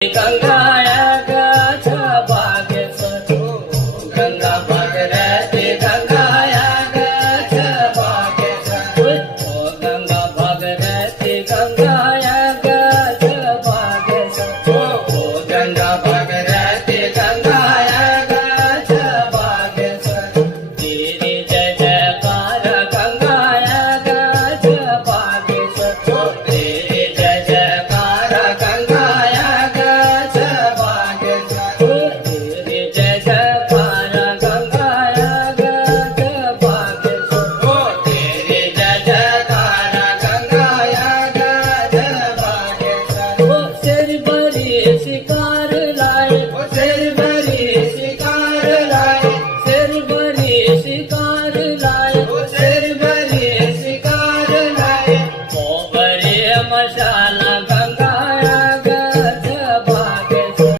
गंगाया गाच्या बागेत गंगा भागरती गंगाया गाच्या बागेत गंगा भागरती गंगाया गाच्या बागेत गंगा भागरती गंगाया गाच्या बागेत तेरी जय जयकार गंगाया गाच्या बागेत तेरी जय जयकार गंगाया She